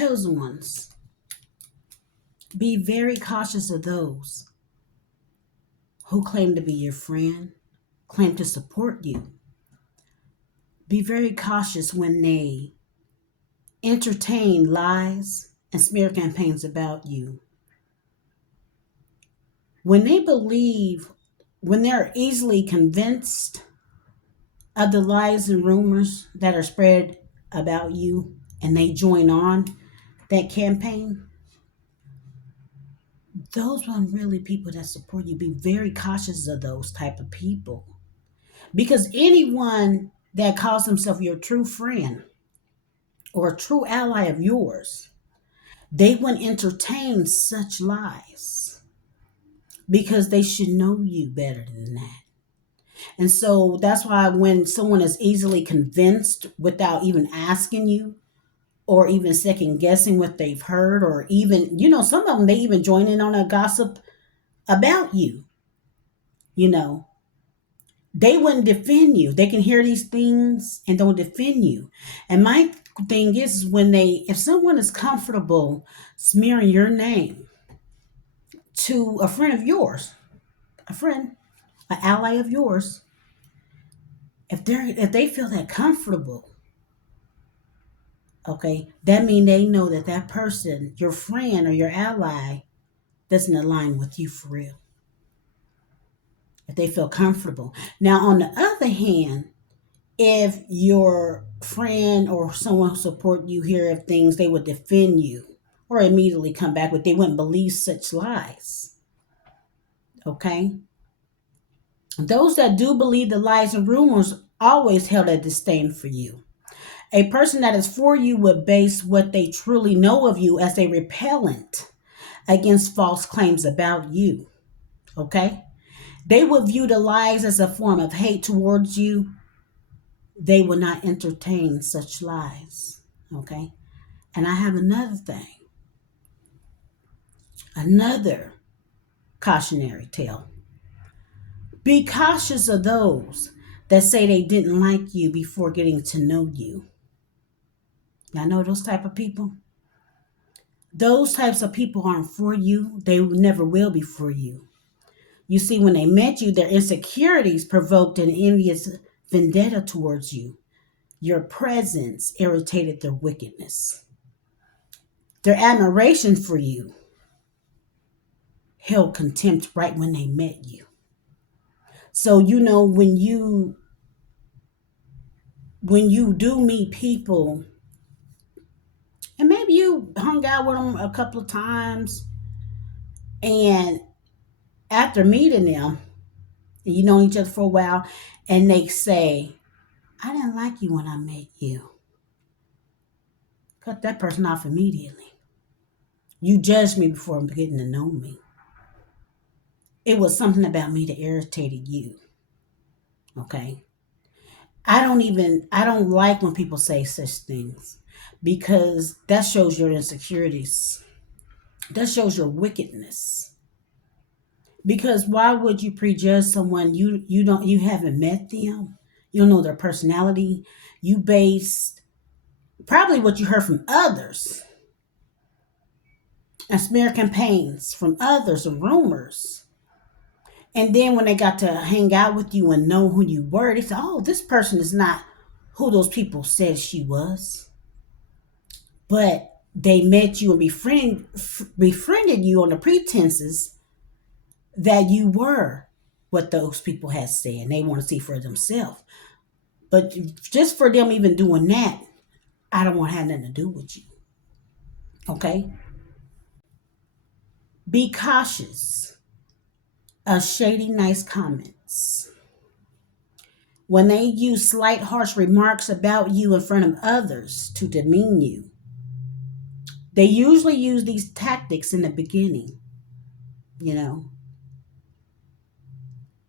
chosen ones, be very cautious of those who claim to be your friend, claim to support you. Be very cautious when they entertain lies and smear campaigns about you. When they believe, when they're easily convinced of the lies and rumors that are spread about you and they join on that campaign, those aren't really people that support you. Be very cautious of those type of people. Because anyone that calls himself your true friend or a true ally of yours, they wouldn't entertain such lies because they should know you better than that. And so that's why when someone is easily convinced without even asking you or even second guessing what they've heard, or even, some of them, they even join in on a gossip about you, you know, they wouldn't defend you. They can hear these things and don't defend you. And my thing is when if someone is comfortable smearing your name to a friend of yours, a friend, an ally of yours, if they feel that comfortable, okay, that means they know that that person, your friend or your ally, doesn't align with you for real. If they feel comfortable. Now, on the other hand, if your friend or someone who support you hear of things, they would defend you or immediately come back, but they wouldn't believe such lies. Okay? Those that do believe the lies and rumors always held a disdain for you. A person that is for you would base what they truly know of you as a repellent against false claims about you. Okay? They would view the lies as a form of hate towards you. They will not entertain such lies. Okay? And I have another thing, another cautionary tale. Be cautious of those that say they didn't like you before getting to know you. Y'all know those type of people? Those types of people aren't for you. They never will be for you. You see, when they met you, their insecurities provoked an envious vendetta towards you. Your presence irritated their wickedness. Their admiration for you held contempt right when they met you. So when you do meet people, and maybe you hung out with them a couple of times, and after meeting them, and you know each other for a while, and they say, "I didn't like you when I met you." Cut that person off immediately. You judged me before getting to know me. It was something about me that irritated you. Okay? I don't like when people say such things because that shows your insecurities. That shows your wickedness. Because why would you prejudge someone you haven't met them? You don't know their personality. You base probably what you heard from others and smear campaigns from others and rumors. And then when they got to hang out with you and know who you were, they said, "Oh, this person is not who those people said she was." But they met you and befriended you on the pretenses that you were what those people had said. And they want to see for themselves. But just for them even doing that, I don't want to have nothing to do with you. Okay? Be cautious of shady nice comments. When they use slight harsh remarks about you in front of others to demean you, they usually use these tactics in the beginning, you know,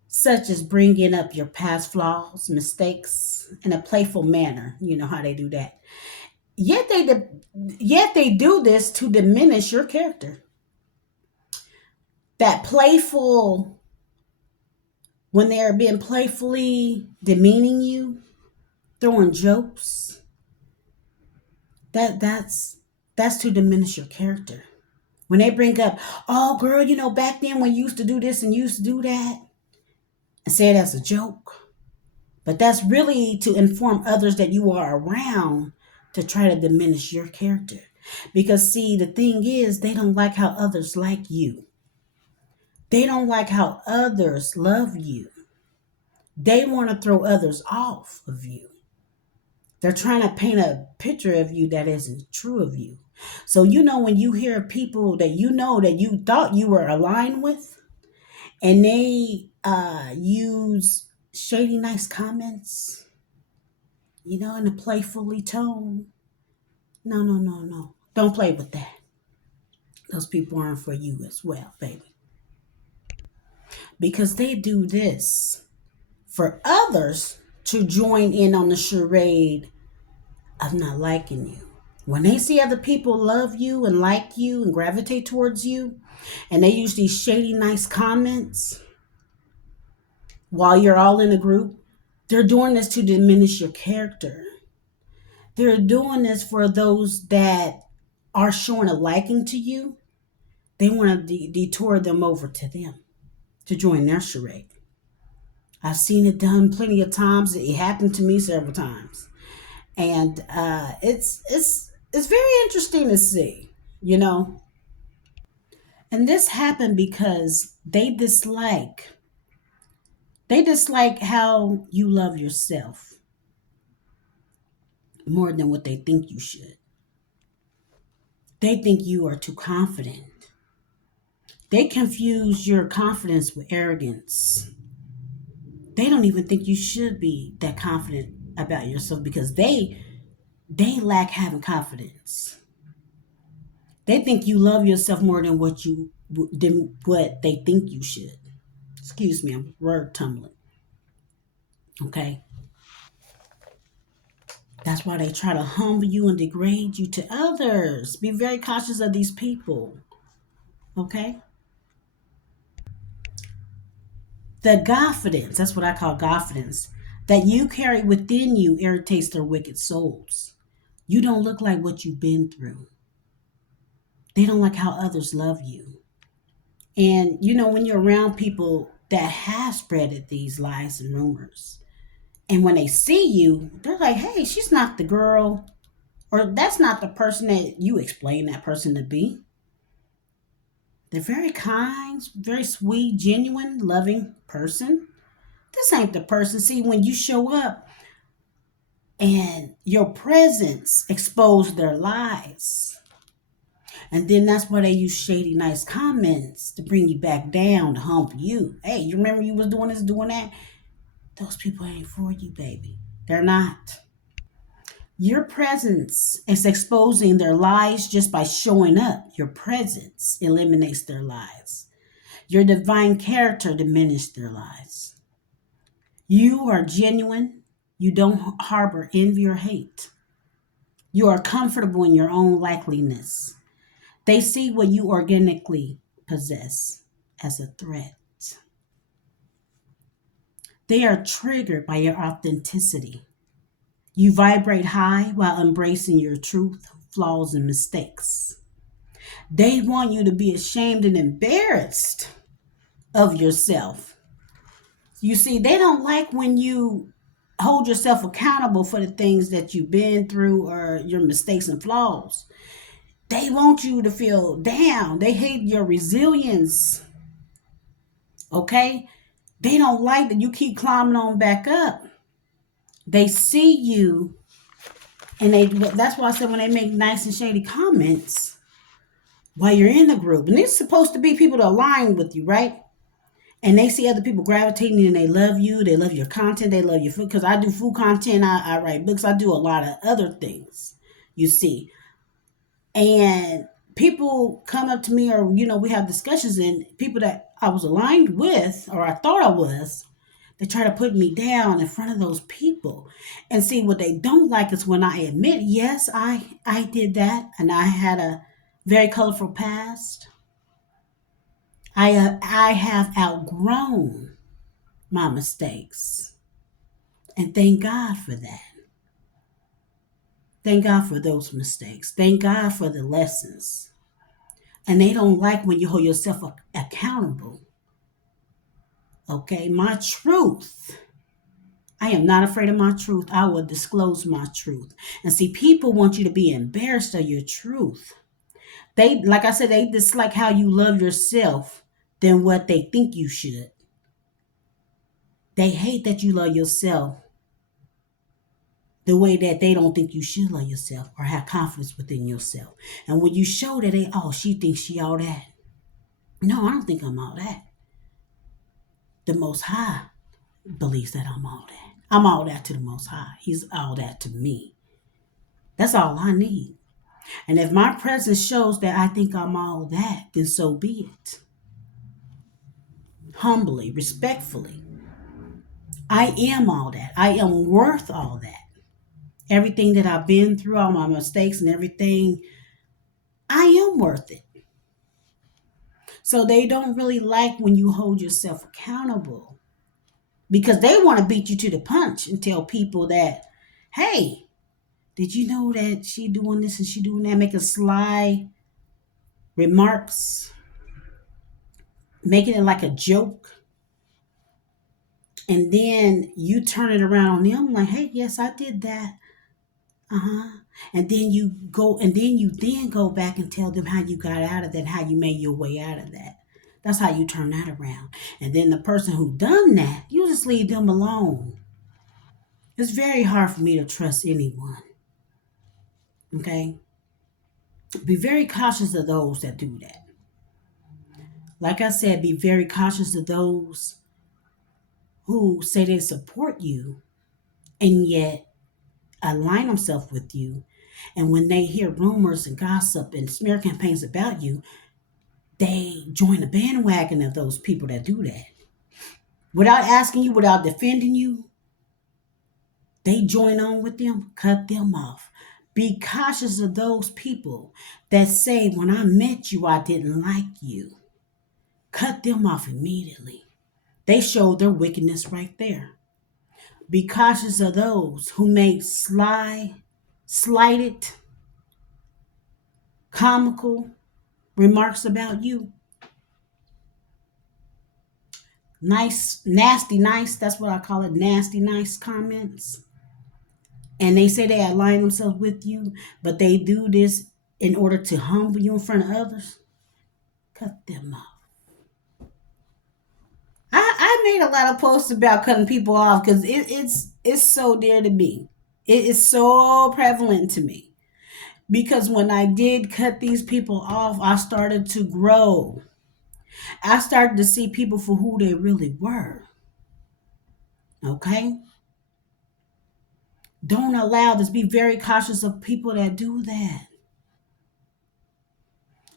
such as bringing up your past flaws, mistakes in a playful manner. You know how they do that. Yet they do this to diminish your character. That playful, when they're being playfully demeaning you, throwing jokes, that's That's to diminish your character. When they bring up, oh girl, back then when you used to do this and you used to do that, and say it as a joke. But that's really to inform others that you are around to try to diminish your character. Because, see, the thing is, they don't like how others like you. They don't like how others love you. They want to throw others off of you. They're trying to paint a picture of you that isn't true of you. So, when you hear people that that you thought you were aligned with, and they use shady, nice comments, in a playfully tone. No, no, no, no. Don't play with that. Those people aren't for you as well, baby. Because they do this for others to join in on the charade of not liking you. When they see other people love you and like you and gravitate towards you, and they use these shady, nice comments while you're all in a group, they're doing this to diminish your character. They're doing this for those that are showing a liking to you. They want to detour them over to them to join their charade. I've seen it done plenty of times. It happened to me several times, and it's very interesting to see, you know. And this happened because they dislike how you love yourself more than what they think you should. They think you are too confident. They confuse your confidence with arrogance. They don't even think you should be that confident about yourself because they lack having confidence. They think you love yourself more than what they think you should. Excuse me, I'm word tumbling. Okay, that's why they try to humble you and degrade you to others. Be very cautious of these people. Okay, the confidence, that's what I call confidence, that you carry within you irritates their wicked souls. You don't look like what you've been through. They don't like how others love you. And when you're around people that have spreaded these lies and rumors, and when they see you, they're like, hey, she's not the girl, or that's not the person that you explain that person to be. They're very kind, very sweet, genuine, loving person. This ain't the person. See, when you show up and your presence expose their lies, and then that's why they use shady, nice comments to bring you back down, to hump you. Hey, you remember you was doing this, doing that? Those people ain't for you, baby. They're not. Your presence is exposing their lies just by showing up. Your presence eliminates their lies. Your divine character diminishes their lies. You are genuine. You don't harbor envy or hate. You are comfortable in your own likeliness. They see what you organically possess as a threat. They are triggered by your authenticity. You vibrate high while embracing your truth, flaws, and mistakes. They want you to be ashamed and embarrassed of yourself. You see, they don't like when you hold yourself accountable for the things that you've been through or your mistakes and flaws. They want you to feel down. They hate your resilience. Okay? They don't like that you keep climbing on back up. They see you, and that's why I said when they make nice and shady comments while you're in the group, and it's supposed to be people to align with you, right? And they see other people gravitating and they love you, they love your content, they love your food. Because I do food content, I write books, I do a lot of other things, you see. And people come up to me, or we have discussions, and people that I was aligned with, or I thought I was, they try to put me down in front of those people. And see, what they don't like is when I admit, yes, I did that, and I had a very colorful past. I have outgrown my mistakes, and thank God for that. Thank God for those mistakes. Thank God for the lessons. And they don't like when you hold yourself accountable. Okay, my truth. I am not afraid of my truth. I will disclose my truth. And see, people want you to be embarrassed of your truth. They, like I said, they dislike how you love yourself than what they think you should. They hate that you love yourself the way that they don't think you should love yourself or have confidence within yourself. And when you show that oh, she thinks she all that. No, I don't think I'm all that. The Most High believes that I'm all that. I'm all that to the Most High. He's all that to me. That's all I need. And if my presence shows that I think I'm all that, then so be it. Humbly, respectfully. I am all that. I am worth all that. Everything that I've been through, all my mistakes and everything, I am worth it. So they don't really like when you hold yourself accountable because they want to beat you to the punch and tell people that, hey, did you know that she doing this and she doing that, making sly remarks, making it like a joke. And then you turn it around on them like, hey, yes, I did that. Uh-huh. And then you then go back and tell them how you got out of that, how you made your way out of that. That's how you turn that around. And then the person who done that, you just leave them alone. It's very hard for me to trust anyone. Okay? Be very cautious of those that do that. Like I said, be very cautious of those who say they support you and yet align themselves with you. And when they hear rumors and gossip and smear campaigns about you, they join the bandwagon of those people that do that. Without asking you, without defending you, they join on with them, cut them off. Be cautious of those people that say, when I met you, I didn't like you. Cut them off immediately. They show their wickedness right there. Be cautious of those who make slighted, comical remarks about you. Nice, nasty, nice, that's what I call it, nasty, nice comments. And they say they align themselves with you, but they do this in order to humble you in front of others. Cut them off. I made a lot of posts about cutting people off because it's so dear to me. It is so prevalent to me. Because when I did cut these people off, I started to grow. I started to see people for who they really were. Okay? Don't allow this. Be very cautious of people that do that.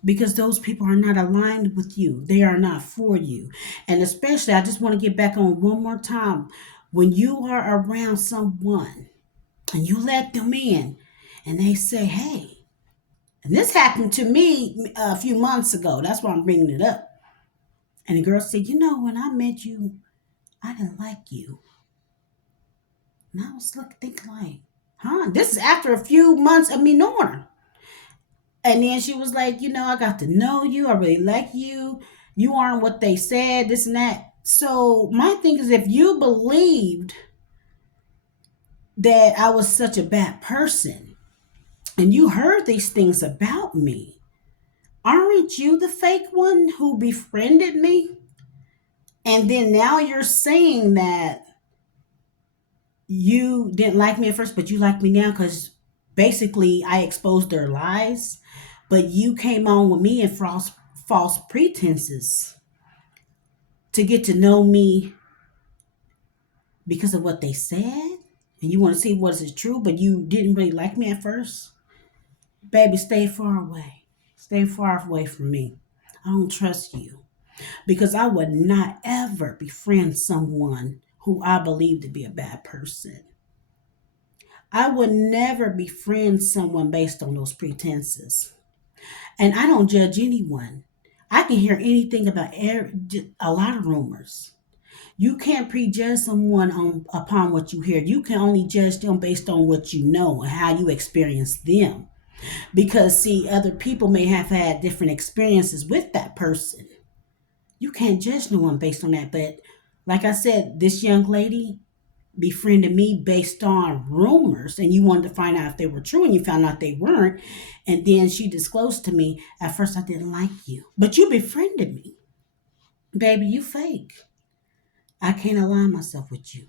Because those people are not aligned with you. They are not for you. And especially, I just want to get back on one more time. When you are around someone and you let them in and they say, hey, and this happened to me a few months ago. That's why I'm bringing it up. And the girl said, when I met you, I didn't like you. And I was thinking like, huh? This is after a few months of me knowing her. And then she was like, I got to know you. I really like you. You aren't what they said, this and that. So my thing is, if you believed that I was such a bad person and you heard these things about me, aren't you the fake one who befriended me? And then now you're saying that you didn't like me at first, but you like me now because basically I exposed their lies. But you came on with me in false pretenses to get to know me because of what they said. And you want to see what is true, but you didn't really like me at first. Baby, stay far away. Stay far away from me. I don't trust you. Because I would not ever befriend someone who I believe to be a bad person. I would never befriend someone based on those pretenses. And I don't judge anyone. I can hear anything about a lot of rumors. You can't prejudge someone upon what you hear. You can only judge them based on what you know and how you experience them. Because, see, other people may have had different experiences with that person. You can't judge no one based on that. But, like I said, this young lady befriended me based on rumors, and you wanted to find out if they were true, and you found out they weren't. And then she disclosed to me, at first I didn't like you, but you befriended me. Baby, you fake. I can't align myself with you.